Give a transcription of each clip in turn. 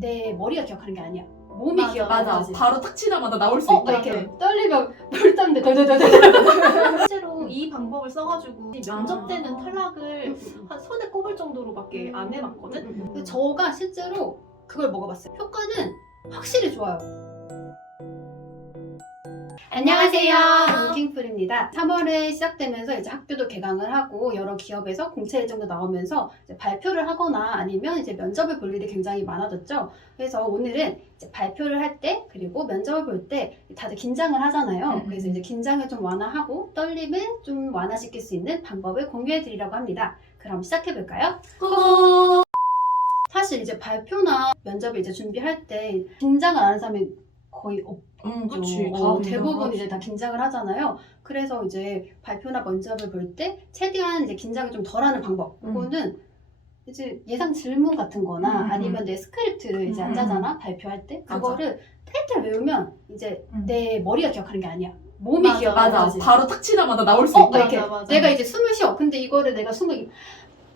내 머리가 기억하는 게 아니야. 몸이 맞아, 기억하는 맞아. 거지. 바로 탁 치자마자 나올 수 있다. 이렇게 떨리면 돌던데 덜덜덜덜. 실제로 이 방법을 써가지고 면접 때는 탈락을 한 손에 꼽을 정도로밖에 안 해봤거든? 근데 저가 실제로 그걸 먹어봤어요. 효과는 확실히 좋아요. 안녕하세요. 롱킹풀입니다. 3월에 시작되면서 이제 학교도 개강을 하고 여러 기업에서 공채 일정도 나오면서 이제 발표를 하거나 아니면 이제 면접을 볼 일이 굉장히 많아졌죠. 그래서 오늘은 이제 발표를 할 때 그리고 면접을 볼 때 다들 긴장을 하잖아요. 그래서 이제 긴장을 좀 완화하고 떨림을 좀 완화시킬 수 있는 방법을 공유해 드리려고 합니다. 그럼 시작해 볼까요? 사실 이제 발표나 면접을 이제 준비할 때 긴장을 안 하는 사람이 거의 그치. 대부분 이제 다 긴장을 하잖아요. 그래서 이제 발표나 면접을 볼 때 최대한 이제 긴장을 좀 덜하는 방법. 그거는 이제 예상 질문 같은 거나 아니면 내 스크립트를 이제 안 짜잖아. 발표할 때. 그거를 탈탈 외우면 이제 내 머리가 기억하는 게 아니야. 몸이 맞아, 기억하는 맞아. 거지. 바로 탁 치자마자 나올 수 있다. 이렇게 맞아. 내가 이제 숨을 쉬어. 근데 이거를 내가 숨을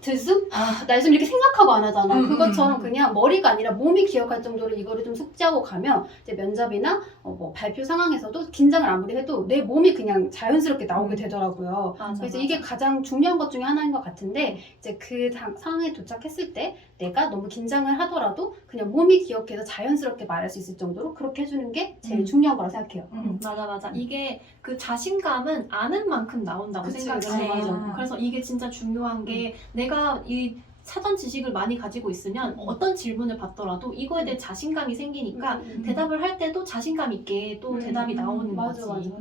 들숨? 날숨 이렇게 생각하고 안 하잖아. 그것처럼 그냥 머리가 아니라 몸이 기억할 정도로 이거를 좀 숙지하고 가면 이제 면접이나 뭐 발표 상황에서도 긴장을 아무리 해도 내 몸이 그냥 자연스럽게 나오게 되더라고요. 그래서 이게 가장 중요한 것 중에 하나인 것 같은데 이제 그 상황에 도착했을 때 내가 너무 긴장을 하더라도 그냥 몸이 기억해서 자연스럽게 말할 수 있을 정도로 그렇게 해주는 게 제일 중요한 거라고 생각해요. 맞아. 이게 그 자신감은 아는 만큼 나온다고 그치, 생각을 그치, 해요. 맞아. 그래서 이게 진짜 중요한 게 내가 이 사전 지식을 많이 가지고 있으면 어떤 질문을 받더라도 이거에 대해 자신감이 생기니까 대답을 할 때도 자신감 있게 또 대답이 나오는 맞아. 거지.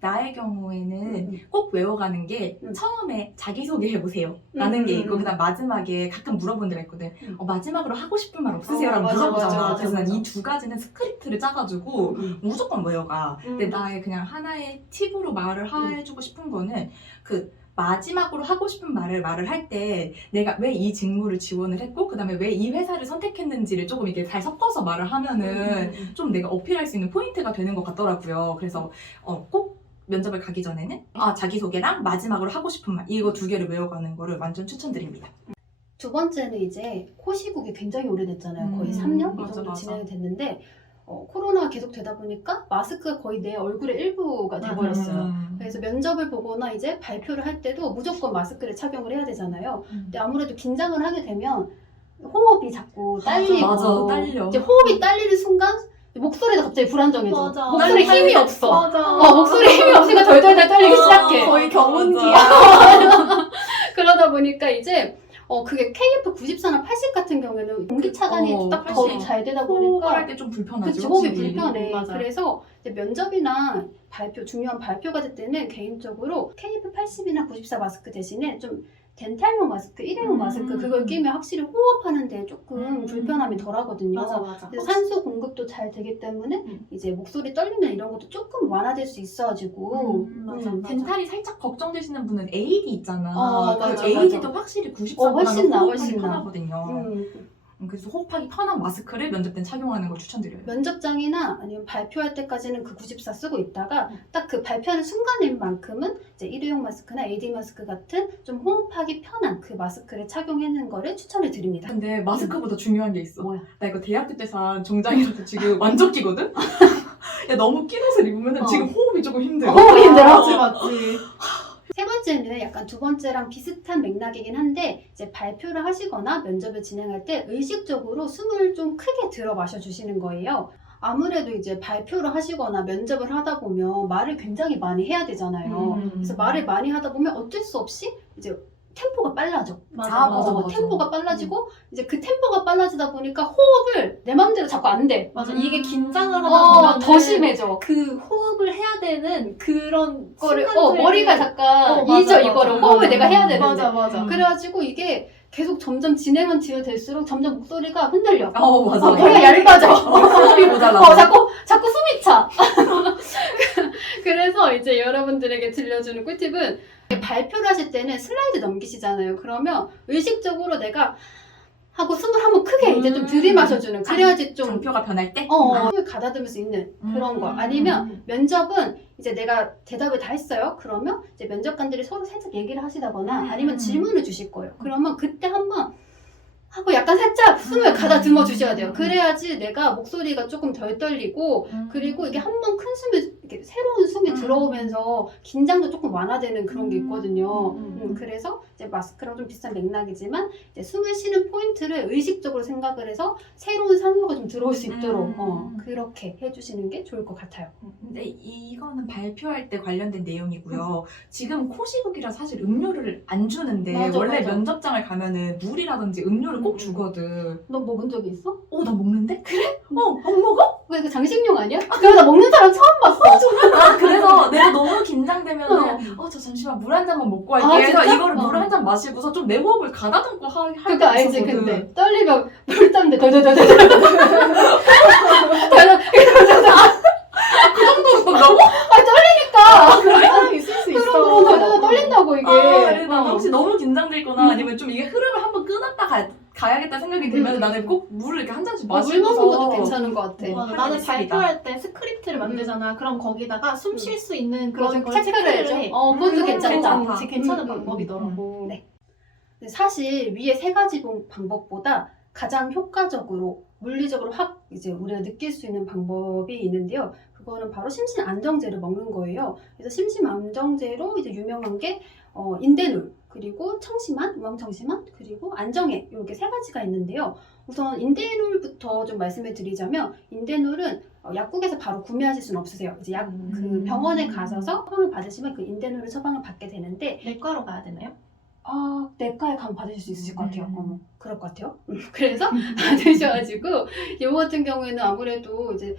나의 경우에는 꼭 외워가는 게 처음에 자기소개 해보세요 라는 게 있고 그다음 마지막에 가끔 물어본 데가 있거든. 마지막으로 하고 싶은 말 없으세요? 라고 맞아, 물어보잖아. 맞아. 그래서 난 이 두 가지는 스크립트를 짜가지고 무조건 외워가. 근데 나의 그냥 하나의 팁으로 말을 해주고 싶은 거는 그 마지막으로 하고 싶은 말을 할 때 내가 왜 이 직무를 지원을 했고 그 다음에 왜 이 회사를 선택했는지를 조금 이렇게 잘 섞어서 말을 하면은 좀 내가 어필할 수 있는 포인트가 되는 것 같더라고요. 그래서 꼭 면접을 가기 전에는 자기소개랑 마지막으로 하고 싶은 말 이거 두 개를 외워가는 거를 완전 추천드립니다. 두 번째는 이제 코시국이 굉장히 오래됐잖아요. 거의 3년 이 정도 진행이 됐는데 코로나가 계속 되다 보니까 마스크가 거의 내 얼굴의 일부가 돼버렸어요. 그래서 면접을 보거나 이제 발표를 할 때도 무조건 마스크를 착용을 해야 되잖아요. 근데 아무래도 긴장을 하게 되면 호흡이 자꾸 딸리고 맞아, 딸려. 이제 호흡이 딸리는 순간 목소리가 갑자기 불안정해져. 맞아. 목소리에 힘이 없어. 맞아. 목소리에 힘이 없으니까 덜덜덜 떨리기 시작해. 거의 경운기야. 그러다 보니까 이제 그게 KF94나 80 같은 경우에는 공기 차단이 딱 더 80. 잘 되다 호흡할 보니까 때 좀 불편하지. 그치, 호흡이 확실히. 불편해. 맞아. 그래서 이제 면접이나 중요한 발표 가질 때는 개인적으로 KF80이나 94 마스크 대신에 좀 덴탈용 마스크, 일회용 마스크 그걸 끼면 확실히 호흡하는데 조금 불편함이 덜 하거든요. 맞아. 그래서 산소 공급도 잘 되기 때문에 이제 목소리 떨리면 이런 것도 조금 완화될 수 있어가지고 맞아. 덴탈이 살짝 걱정되시는 분은 AD 있잖아. 맞아, AD도 확실히 94보다는 훨씬 나, 호흡하기 훨씬 나. 편하거든요. 그래서 호흡하기 편한 마스크를 면접 때 착용하는 걸 추천드려요. 면접장이나 아니면 발표할 때까지는 그 94 쓰고 있다가 딱 그 발표하는 순간인 만큼은 이제 일회용 마스크나 AD 마스크 같은 좀 호흡하기 편한 그 마스크를 착용하는 거를 추천을 드립니다. 근데 마스크보다 중요한 게 있어. 뭐야? 나 이거 대학교 때 산 정장이라서 지금 완전 끼거든? 야, 너무 낀 옷을 입으면 지금 호흡이 조금 힘들어. 호흡이 힘들어? 맞지. 세 번째는 약간 두 번째랑 비슷한 맥락이긴 한데 이제 발표를 하시거나 면접을 진행할 때 의식적으로 숨을 좀 크게 들어 마셔 주시는 거예요. 아무래도 이제 발표를 하시거나 면접을 하다 보면 말을 굉장히 많이 해야 되잖아요. 그래서 말을 많이 하다 보면 어쩔 수 없이 이제 템포가 빨라져. 맞아. 템포가 빨라지고 이제 그 템포가 빨라지다 보니까 호흡을 내 맘대로 자꾸 안 돼. 맞아. 이게 긴장을 하다 보면 더 심해져. 그 호흡을 해야 되는 그런 거를 순간들이- 머리가 잠깐 맞아, 잊어 맞아. 이거를 호흡을 내가 해야 되는데. 맞아. 그래가지고 이게 계속 점점 진행은 될수록 점점 목소리가 흔들려. 맞아. 머리가 얇아져. 호흡이 모자라. 자꾸 숨이 차. 그래서 이제 여러분들에게 들려주는 꿀팁은 발표를 하실 때는 슬라이드 넘기시잖아요. 그러면 의식적으로 내가 하고 숨을 한번 크게 이제 좀 들이마셔주는 그래야지 좀 장표가 변할 때? 숨을 가다듬을 수 있는 그런 거. 아니면 면접은 이제 내가 대답을 다 했어요. 그러면 이제 면접관들이 서로 살짝 얘기를 하시다거나 아니면 질문을 주실 거예요. 그러면 그때 한번 하고 약간 살짝 숨을 가다듬어 주셔야 돼요. 그래야지 내가 목소리가 조금 덜 떨리고 그리고 이게 한 번 큰 숨이 이렇게 새로운 숨이 들어오면서 긴장도 조금 완화되는 그런 게 있거든요. 그래서 이제 마스크랑 좀 비슷한 맥락이지만 이제 숨을 쉬는 포인트를 의식적으로 생각을 해서 새로운 산소가 좀 들어올 수 있도록 그렇게 해주시는 게 좋을 것 같아요. 근데 이거는 발표할 때 관련된 내용이고요. 지금 코시국이라 사실 음료를 안 주는데 맞아, 원래 맞아. 면접장을 가면은 물이라든지 음료를 꼭 주거든. 너 먹은 적이 있어? 나 먹는데? 그래? 안 먹어? 왜 그 장식용 아니야? 그거 나 먹는 사람 처음 봤어. 그래서 내가 너무 긴장되면은 저 잠시만 물 한 잔만 먹고 할게 아, 해서 진짜? 이거를 물을 한 잔 마시고서 좀 내 호흡을 가다듬고 할 그거 알지? 있었거든. 근데 떨리면 물 땀데 더더더더 그 정도로 떤다고? 떨리니까 있을 수 그럼 더더더 떨린다고 이게. 그래, 나 어. 혹시 너무 긴장되거나 아니면 좀 이게 흐름을 한번 끊었다 가야겠다 생각이 들면 나는 꼭 물을 이렇게 한 잔씩 물 마시고서 먹는 것도 괜찮은 것 같아. 맞아. 하긴 나는 있습니다. 발표할 때 스크립트를 만들잖아. 그럼 거기다가 숨 쉴 수 있는 그런 그런 걸 체크를 해줘. 해. 그것도 괜찮다. 괜찮은 방법이더라고. 네. 근데 사실 위에 세 가지 방법보다 가장 효과적으로 물리적으로 확 이제 우리가 느낄 수 있는 방법이 있는데요. 그거는 바로 심신안정제를 먹는 거예요. 그래서 심신안정제로 이제 유명한 게 인대놀, 그리고 청심환, 우황청심환, 그리고 안정액 이렇게 세 가지가 있는데요. 우선 인대놀부터 좀 말씀을 드리자면 인대놀은 약국에서 바로 구매하실 수는 없으세요. 이제 그 병원에 가셔서 처방을 받으시면 그 인대놀을 처방을 받게 되는데 내과로 가야 되나요? 내과에 가면 받으실 수 있으실 것 같아요. 그럴 것 같아요. 그래서 받으셔가지고 이거 같은 경우에는 아무래도 이제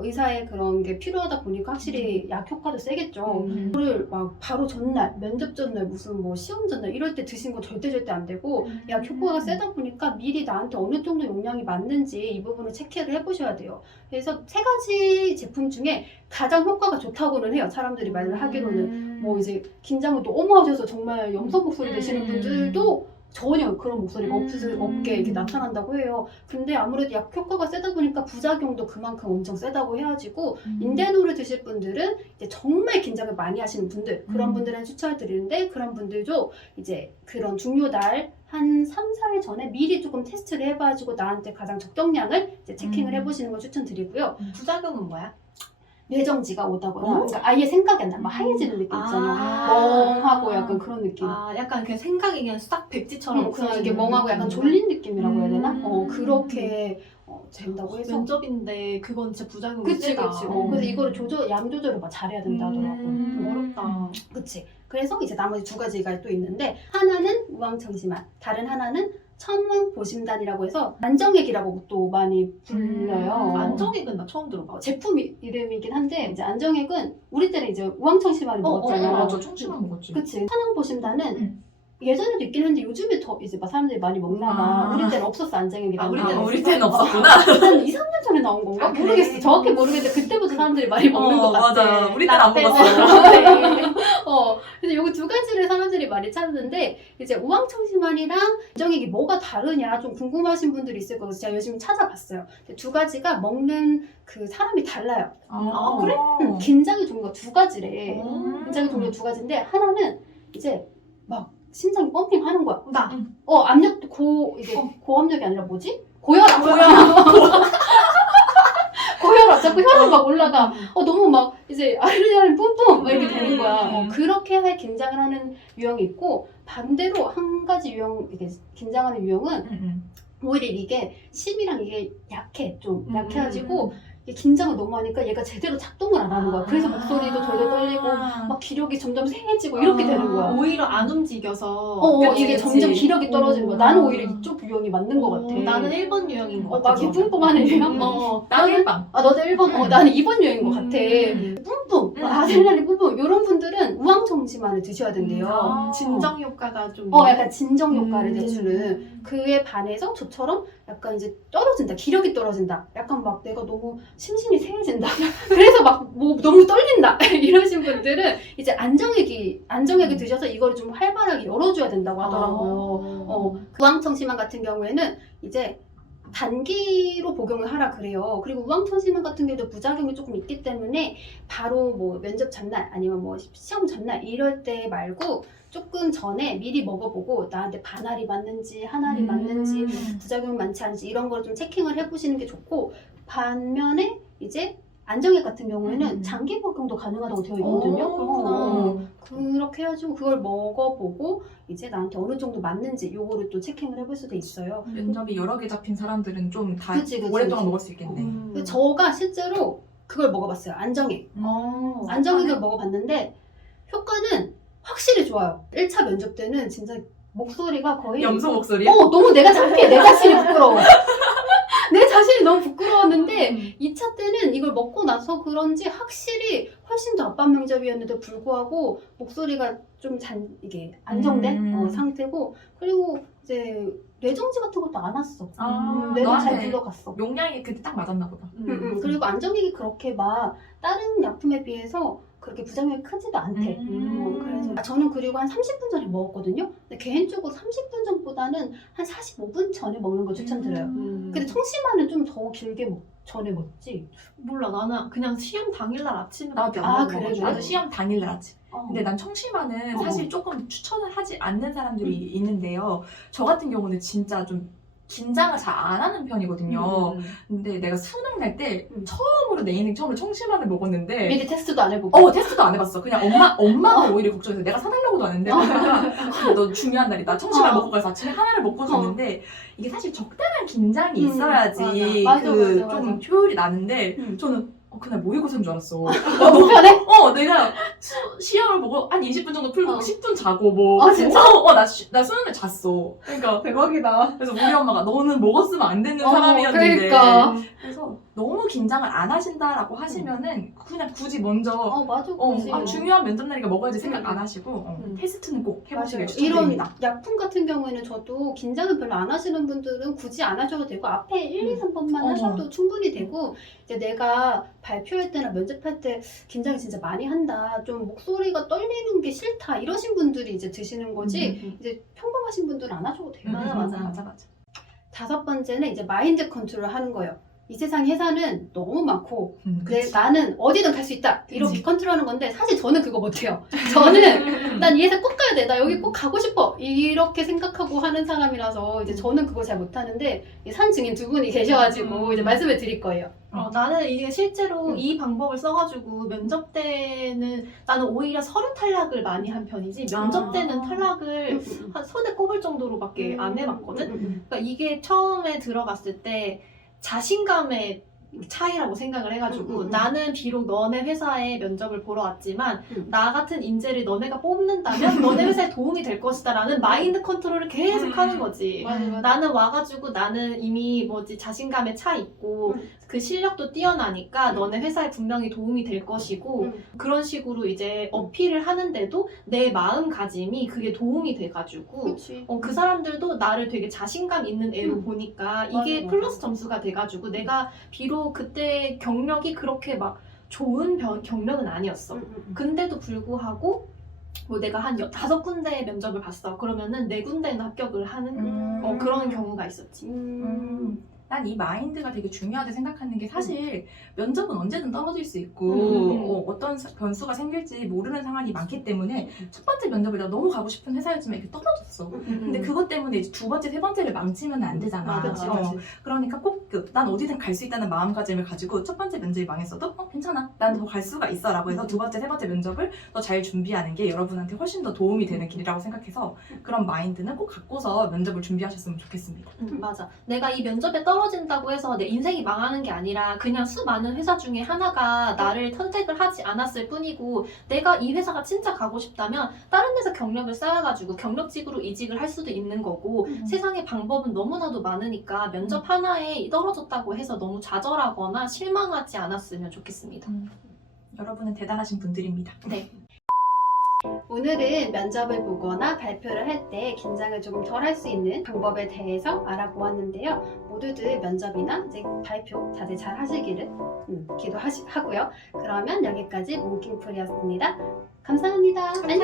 의사의 그런 게 필요하다 보니까 확실히 약 효과도 세겠죠. 그거를 막 바로 전날, 면접 전날, 무슨 뭐 시험 전날 이럴 때 드신 건 절대 안 되고 약 효과가 세다 보니까 미리 나한테 어느 정도 용량이 맞는지 이 부분을 체크를 해보셔야 돼요. 그래서 세 가지 제품 중에 가장 효과가 좋다고는 해요. 사람들이 말을 하기로는. 뭐 이제 긴장을 너무 하셔서 정말 염소 목소리 되시는 분들도 전혀 그런 목소리가 없게 이렇게 나타난다고 해요. 근데 아무래도 약 효과가 세다 보니까 부작용도 그만큼 엄청 세다고 해가지고 인대놀을 드실 분들은 이제 정말 긴장을 많이 하시는 분들 그런 분들은 추천드리는데 그런 분들도 이제 그런 중요 날 한 3, 4일 전에 미리 조금 테스트를 해봐가지고 나한테 가장 적정량을 이제 체킹을 해보시는 걸 추천드리고요. 부작용은 뭐야? 뇌정지가 오다거나 그러니까 아예 생각이 안 나. 막 하얘지는 느낌 있잖아. 멍하고 약간 그런 느낌. 약간 그냥 생각이 그냥 싹 백지처럼 그냥 이게 멍하고 약간 졸린 느낌이라고 해야 되나? 그렇게 된다고 해서. 면접인데 그건 진짜 부작용이 그치. 세다. 그래서 이거를 양 조절을 막 잘해야 된다 하더라고. 어렵다. 그치. 그래서 이제 나머지 두 가지가 또 있는데 하나는 우황청심환, 다른 하나는 천왕보심단이라고 해서 안정액이라고 또 많이 불려요. 안정액은 나 처음 들어봐. 제품 이름이긴 한데 이제 안정액은 우리 때는 이제 우황청심환을 먹었잖아요. 맞아. 청심환 먹었지. 그치. 천왕보심단은 예전에도 있긴 한데 요즘에 더 이제 막 사람들이 많이 먹나 봐. 우리 때는 없었어 안정액이라는 게. 우리 때는 없었구나. 한 2, 3년 전에 나온 건가? 그래? 모르겠어. 정확히 모르겠는데 그때부터 사람들이 많이 먹는 것 같아. 맞아. 우리 때는 안 먹었어. 그래서 요거 두 가지를 사람들이 많이 찾는데 이제 우황청심환이랑 안정액이 뭐가 다르냐 좀 궁금하신 분들이 있을 거라서 제가 열심히 찾아봤어요. 두 가지가 먹는 그 사람이 달라요. 그래? 긴장의 종류가 두 가지래. 긴장의 종류가 두 가지인데 하나는 이제 막 심장이 펌핑하는 거야. 나. 압력도 이게 고압력이 아니라 뭐지? 고혈압. 고혈압. 자꾸 혈압 막 올라가. 너무 막 이제 아르르 뿜뿜 막 이렇게 되는 거야. 그렇게 할 긴장을 하는 유형이 있고 반대로 한 가지 이게 긴장하는 유형은 오히려 이게 심이랑 이게 약해. 좀 약해가지고 이게 긴장을 너무 하니까 얘가 제대로 작동을 안 하는 거야. 그래서 목소리도 덜덜 떨리고 막 기력이 점점 세해지고 이렇게 되는 거야. 오히려 안 움직여서 이게 점점 기력이 떨어지는 거야. 나는 오히려 이쪽 유형이 맞는 것 같아. 나는 1번 유형인 것 같아. 막 이렇게 뿜뿜하는 유형? 나는 1번. 너도 1번? 나는 2번 유형인 것 같아. 뿜뿜, 아드레날린 뿜뿜 이런 분들은 우황청심환을 드셔야 된대요. 진정 효과가 좀 약간 진정 효과를 내주는 그에 반해서 저처럼 약간 이제 떨어진다, 기력이 떨어진다, 약간 막 내가 너무 심신이 세해진다, 그래서 막 뭐 너무 떨린다 이러신 분들은 이제 안정액이 드셔서 이거를 좀 활발하게 열어줘야 된다고 하더라고요. 우황청심환 같은 경우에는 이제 단기로 복용을 하라 그래요. 그리고 우황천심원 같은 경우도 부작용이 조금 있기 때문에 바로 뭐 면접 전날 아니면 뭐 시험 전날 이럴 때 말고 조금 전에 미리 먹어보고 나한테 반알이 맞는지 한알이 맞는지 부작용이 많지 않은지 이런 걸 좀 체킹을 해보시는 게 좋고, 반면에 이제 안정액 같은 경우에는 장기 복용도 가능하다고 되어 있거든요. 그렇구나. 그렇게 해가지고 그걸 먹어보고 이제 나한테 어느 정도 맞는지 요거를 또 체킹을 해볼 수도 있어요. 면접이 여러 개 잡힌 사람들은 좀 다 그치, 오랫동안 그치. 먹을 수 있겠네. 근데 저가 실제로 그걸 먹어봤어요. 안정액. 안정액을 먹어봤는데 효과는 확실히 좋아요. 1차 면접 때는 진짜 목소리가 거의 염소 목소리? 너무 내가 창피해. 내 자신이 부끄러워. 내 자신이 너무 부끄러웠는데 2차 때는 이걸 먹고 나서 그런지 확실히 훨씬 더 압박 면접이었는데 불구하고 목소리가 좀 이게 안정된 상태고, 그리고 이제 뇌정지 같은 것도 안 왔어. 뇌도 잘 너한테 굴러갔어. 용량이 그때 딱 맞았나 보다. 그리고 안정액이 그렇게 막 다른 약품에 비해서 그렇게 부작용이 크지도 않대. 그래서 저는 그리고 한 30분 전에 먹었거든요. 근데 개인적으로 30분 전보다는 한 45분 전에 먹는 걸 추천드려요. 근데 청심환은 좀 더 길게 전에 먹지. 몰라, 나는 그냥 시험 당일날 아침에 나도 아, 안 그래, 먹어가지고. 그래? 나도 시험 당일날 아침. 어. 근데 난 청심환은 어. 사실 조금 추천을 하지 않는 사람들이 있는데요. 저 같은 경우는 진짜 좀 긴장을 잘 안 하는 편이거든요. 근데 내가 수능 날 때 처음으로 내 인생 처음으로 청심환을 먹었는데 미리 테스트도 안 해보고. 테스트도 안 해봤어. 그냥 엄마가 오히려 걱정해서 내가 사달라고도 안 했는데 엄마가 너 중요한 날이다. 청심환 먹고 가서 아침에 하나를 먹고 줬는데 이게 사실 적당한 긴장이 있어야지 맞아, 좀 맞아. 효율이 나는데 저는 그날 모의고사인 줄 알았어. 너무 편해? 내가 시험을 보고 한 20분 정도 풀고 10분 자고 뭐. 아, 진짜? 나 수능을 잤어. 그러니까 대박이다. 그래서 우리 엄마가 너는 먹었으면 안 되는 사람이었는데. 그러니까. 그래서 너무 긴장을 안 하신다라고 하시면은 그냥 굳이 먼저 맞아. 그치. 중요한 면접 날이니까 먹어야지 생각 안 하시고 테스트는 꼭 해보시길 맞아요. 추천드립니다. 이런 약품 같은 경우에는 저도 긴장을 별로 안 하시는 분들은 굳이 안 하셔도 되고 앞에 1, 2, 3번만 하셔도 충분히 되고, 이제 내가 발표할 때나 면접할 때 긴장이 진짜 많이 한다, 좀 목소리가 떨리는 게 싫다 이러신 분들이 이제 드시는 거지 이제 평범하신 분들은 안 하셔도 돼요. 맞아. 5번째는 이제 마인드 컨트롤 하는 거예요. 이 세상 회사는 너무 많고 그치. 나는 어디든 갈 수 있다 이렇게 그치. 컨트롤하는 건데 사실 저는 그거 못해요. 저는 난 이 회사 꼭 가야 돼, 나 여기 꼭 가고 싶어 이렇게 생각하고 하는 사람이라서 이제 저는 그걸 잘 못하는데 이 산 증인 두 분이 계셔가지고 이제 말씀을 드릴 거예요. 나는 이게 실제로 이 방법을 써가지고 면접 때는 나는 오히려 서류 탈락을 많이 한 편이지 면접 때는 탈락을 한 손에 꼽을 정도로밖에 안 해봤거든. 그러니까 이게 처음에 들어갔을 때 자신감의 차이라고 생각을 해가지고 나는 비록 너네 회사에 면접을 보러 왔지만 나 같은 인재를 너네가 뽑는다면 너네 회사에 도움이 될 것이다 라는 마인드 컨트롤을 계속 하는 거지. 맞아. 나는 와가지고 나는 이미 자신감에 차 있고 그 실력도 뛰어나니까 너네 회사에 분명히 도움이 될 것이고 그런 식으로 이제 어필을 하는데도 내 마음가짐이 그게 도움이 돼가지고 그치. 그 사람들도 나를 되게 자신감 있는 애로 보니까 이게 맞아. 플러스 점수가 돼가지고 내가 비록 그때 경력이 그렇게 막 좋은 경력은 아니었어. 근데도 불구하고 내가 한 5군데 면접을 봤어. 그러면은 4군데는 합격을 하는 그런 경우가 있었지. 난 이 마인드가 되게 중요하게 생각하는 게 사실 면접은 언제든 떨어질 수 있고 어떤 변수가 생길지 모르는 상황이 많기 때문에 첫 번째 면접을 내가 너무 가고 싶은 회사였지만 이렇게 떨어졌어. 근데 그것 때문에 이제 두 번째, 세 번째를 망치면 안 되잖아. 그러니까 꼭 난 어디든 갈 수 있다는 마음가짐을 가지고 첫 번째 면접이 망했어도 괜찮아. 난 더 갈 수가 있어 라고 해서 두 번째, 세 번째 면접을 더 잘 준비하는 게 여러분한테 훨씬 더 도움이 되는 길이라고 생각해서 그런 마인드는 꼭 갖고서 면접을 준비하셨으면 좋겠습니다. 맞아. 내가 이 면접에 떨어진다고 해서 내 인생이 망하는 게 아니라 그냥 수많은 회사 중에 하나가 나를 선택을 하지 않았을 뿐이고 내가 이 회사가 진짜 가고 싶다면 다른 데서 경력을 쌓아가지고 경력직으로 이직을 할 수도 있는 거고 세상에 방법은 너무나도 많으니까 면접 하나에 떨어졌다고 해서 너무 좌절하거나 실망하지 않았으면 좋겠습니다. 여러분은 대단하신 분들입니다. 네. 오늘은 면접을 보거나 발표를 할 때 긴장을 조금 덜 할 수 있는 방법에 대해서 알아보았는데요. 모두들 면접이나 이제 발표 다들 잘 하시기를 기도하고요. 그러면 여기까지 몽킹풀이었습니다. 감사합니다. 안녕!